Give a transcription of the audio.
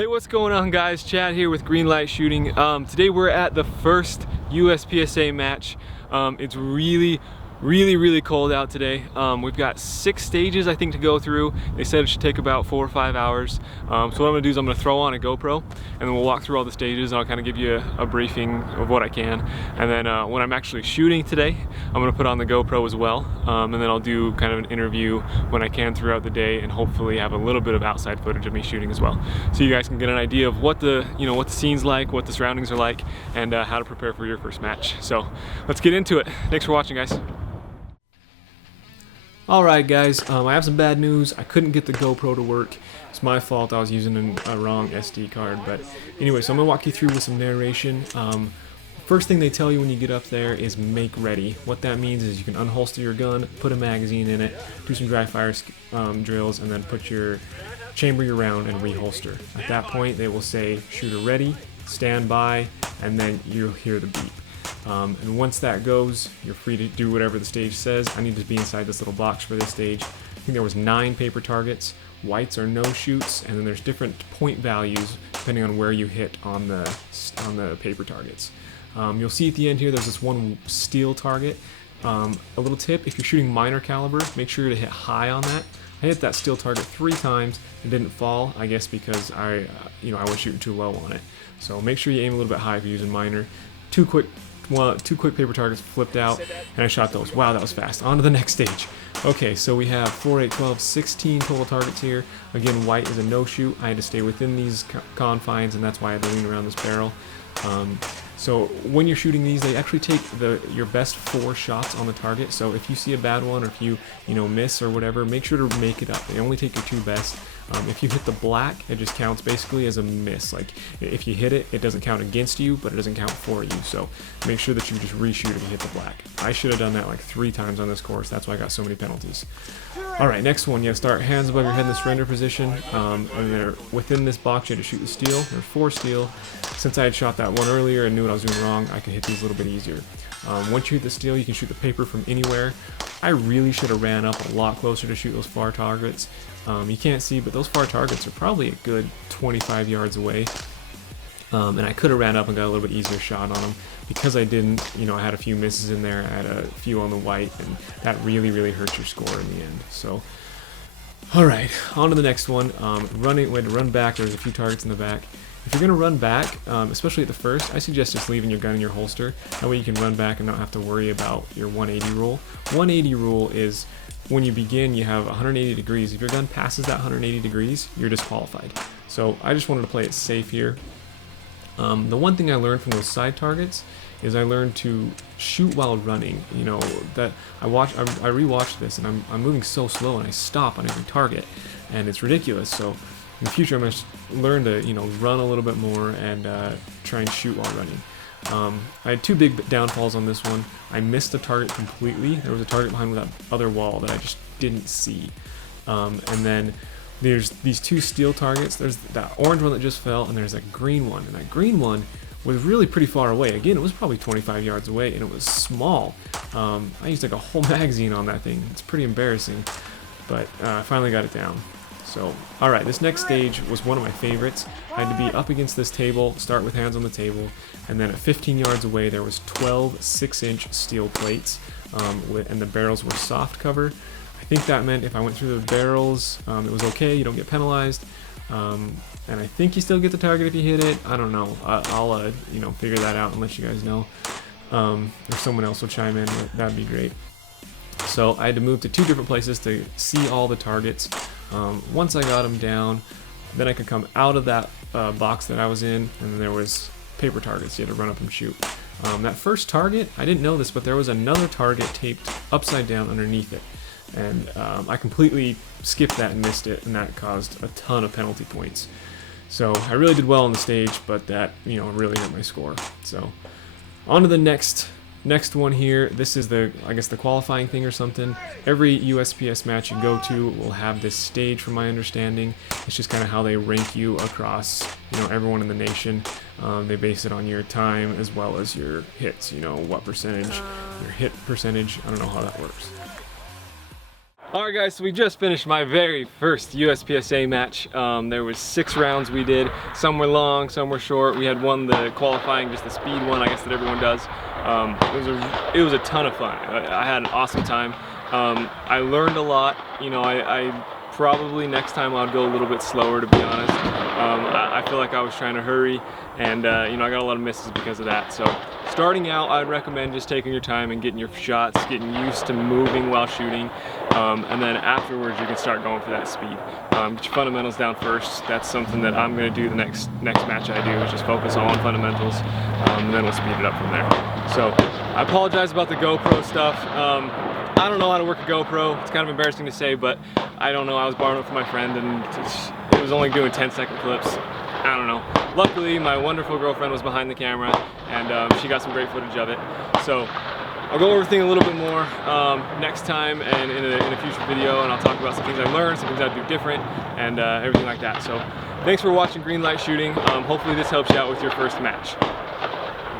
Hey, what's going on, guys? Chad here with Green Light Shooting. Today we're at the first USPSA match. It's really cold out today. We've got 6 stages I think to go through. They said it should take about 4 or 5 hours. So what I'm gonna do is I'm gonna throw on a GoPro and then we'll walk through all the stages and I'll kind of give you a briefing of what I can. And then when I'm actually shooting today, I'm gonna put on the GoPro as well. And then I'll do kind of an interview when I can throughout the day and hopefully have a little bit of outside footage of me shooting as well. So you guys can get an idea of what the scene's like, what the surroundings are like, and how to prepare for your first match. So let's get into it. Thanks for watching, guys. Alright guys, I have some bad news. I couldn't get the GoPro to work. It's my fault, I was using a wrong SD card. But anyway, so I'm going to walk you through with some narration. First thing they tell you when you get up there is make ready. What that means is you can unholster your gun, put a magazine in it, do some dry fire drills, and then chamber your round and reholster. At that point they will say shooter ready, stand by, and then you'll hear the beep. And once that goes, you're free to do whatever the stage says. I need to be inside this little box for this stage. I think there was 9 paper targets. Whites are no shoots, and then there's different point values depending on where you hit on the paper targets. You'll see at the end here there's this one steel target. A little tip: if you're shooting minor caliber, make sure to hit high on that. I hit that steel target 3 times and didn't fall. I guess because I was shooting too low on it. So make sure you aim a little bit high if you're using minor. Two quick paper targets flipped out, and I shot those. Wow, that was fast. On to the next stage. Okay, so we have 4, 8, 12, 16 total targets here. Again, white is a no-shoot. I had to stay within these confines, and that's why I had to lean around this barrel. So when you're shooting these, they actually take your best 4 shots on the target. So if you see a bad one, or if you miss or whatever, make sure to make it up. They only take your 2 best. If you hit the black, it just counts basically as a miss. Like if you hit it, it doesn't count against you, but it doesn't count for you. So make sure that you just reshoot if you hit the black. I should have done that like 3 times on this course. That's why I got so many penalties. All right, next one. You start hands above your head in the surrender position, and they're within this box. You have to shoot the steel. There's 4 steel. Since I had shot that one earlier and knew what I was doing wrong, I can hit these a little bit easier. Once you hit the steel, you can shoot the paper from anywhere. I really should have ran up a lot closer to shoot those far targets. You can't see, but those far targets are probably a good 25 yards away. And I could have ran up and got a little bit easier shot on them. Because I didn't, I had a few misses in there. I had a few on the white, and that really hurts your score in the end. So, alright, on to the next one. We had to run back. There's a few targets in the back. If you're going to run back, especially at the first, I suggest just leaving your gun in your holster. That way you can run back and not have to worry about your 180 rule. 180 rule is when you begin, you have 180 degrees. If your gun passes that 180 degrees, you're disqualified. So I just wanted to play it safe here. The one thing I learned from those side targets is I learned to shoot while running. That I rewatched this and I'm moving so slow and I stop on every target, and it's ridiculous. So in the future, I'm going to learn to, run a little bit more and try and shoot while running. I had 2 big downfalls on this one. I missed the target completely. There was a target behind that other wall that I just didn't see. And then there's these 2 steel targets. There's that orange one that just fell, and there's that green one. And that green one was really pretty far away. Again, it was probably 25 yards away, and it was small. I used like a whole magazine on that thing. It's pretty embarrassing, but I finally got it down. So, alright, this next stage was one of my favorites. I had to be up against this table, start with hands on the table, and then at 15 yards away there was 12 6-inch steel plates, and the barrels were soft cover. I think that meant if I went through the barrels, it was okay, you don't get penalized. And I think you still get the target if you hit it. I don't know. I'll figure that out and let you guys know. If someone else will chime in, that'd be great. So I had to move to 2 different places to see all the targets. Once I got them down, then I could come out of that box that I was in, and then there was paper targets you had to run up and shoot. That first target, I didn't know this, but there was another target taped upside down underneath it. And I completely skipped that and missed it, and that caused a ton of penalty points. So I really did well on the stage, but that really hurt my score. So on to the next one here. This is the qualifying thing or something. Every USPS match you go to will have this stage, from my understanding. It's just kind of how they rank you across everyone in the nation. They base it on your time as well as your hits, what percentage, your hit percentage. I don't know how that works. Alright guys, so we just finished my very first USPSA match. There was 6 rounds we did. Some were long, some were short. We had one, the qualifying, just the speed one, I guess, that everyone does. It was a ton of fun. I had an awesome time. I learned a lot. You know, I probably next time I'd go a little bit slower, to be honest. I feel like I was trying to hurry, and you know, I got a lot of misses because of that. So starting out, I'd recommend just taking your time and getting your shots, getting used to moving while shooting, and then afterwards you can start going for that speed. Get your fundamentals down first. That's something that I'm going to do the next match I do, is just focus on fundamentals, and then we'll speed it up from there. So I apologize about the GoPro stuff. I don't know how to work a GoPro. It's kind of embarrassing to say, but I don't know. I was borrowing it from my friend, and it was only doing 10-second clips. I don't know. Luckily, my wonderful girlfriend was behind the camera, and she got some great footage of it. So I'll go over everything a little bit more next time and in a future video, and I'll talk about some things I learned, some things I'd do different, and everything like that. So thanks for watching Green Light Shooting. Hopefully this helps you out with your first match.